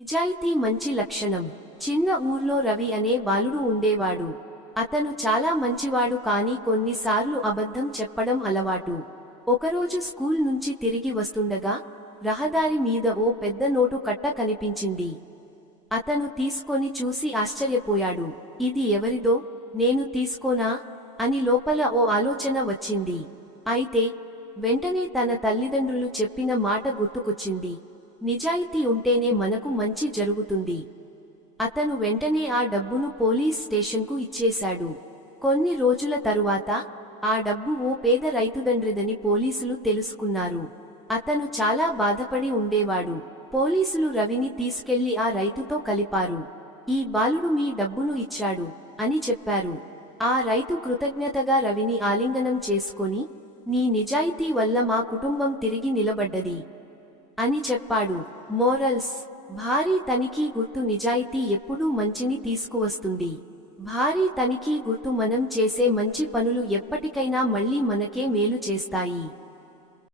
నిజాయితీ మంచి లక్షణం. చిన్న ఊర్లో రవి అనే బాలుడు ఉండేవాడు. అతను చాలా మంచివాడు, కానీ కొన్నిసార్లు అబద్ధం చెప్పడం అలవాటు. ఒకరోజు స్కూల్ నుంచి తిరిగి వస్తుండగా రహదారి మీద ఓ పెద్ద నోటు కట్ట కనిపించింది. అతను తీసుకొని చూసి ఆశ్చర్యపోయాడు. ఇది ఎవరిదో, నేను తీసుకోనా అని లోపల ఓ ఆలోచన వచ్చింది. అయితే వెంటనే తన తల్లిదండ్రులు చెప్పిన మాట గుర్తుకొచ్చింది. నిజాయితీ ఉంటేనే మనకు మంచి జరుగుతుంది. అతను వెంటనే ఆ డబ్బును పోలీస్ స్టేషన్కు ఇచ్చేశాడు. కొన్ని రోజుల తరువాత ఆ డబ్బు ఓ పేద రైతుదండ్రిదని పోలీసులు తెలుసుకున్నారు. అతను చాలా బాధపడి ఉండేవాడు. పోలీసులు రవిని తీసుకెళ్లి ఆ రైతుతో కలిపారు. ఈ బాలుడు మీ డబ్బును ఇచ్చాడు అని చెప్పారు. ఆ రైతు కృతజ్ఞతగా రవిని ఆలింగనం చేసుకొని, నీ నిజాయితీ వల్ల మా కుటుంబం తిరిగి నిలబడ్డది అని చెప్పాడు. మోరల్స్: భారీ తనిఖీ గుర్తు నిజాయితీ ఎప్పుడూ మంచిని తీసుకువస్తుంది. భారీ తనిఖీ గుర్తు మనం చేసే మంచి పనులు ఎప్పటికైనా మళ్ళీ మనకే మేలు చేస్తాయి.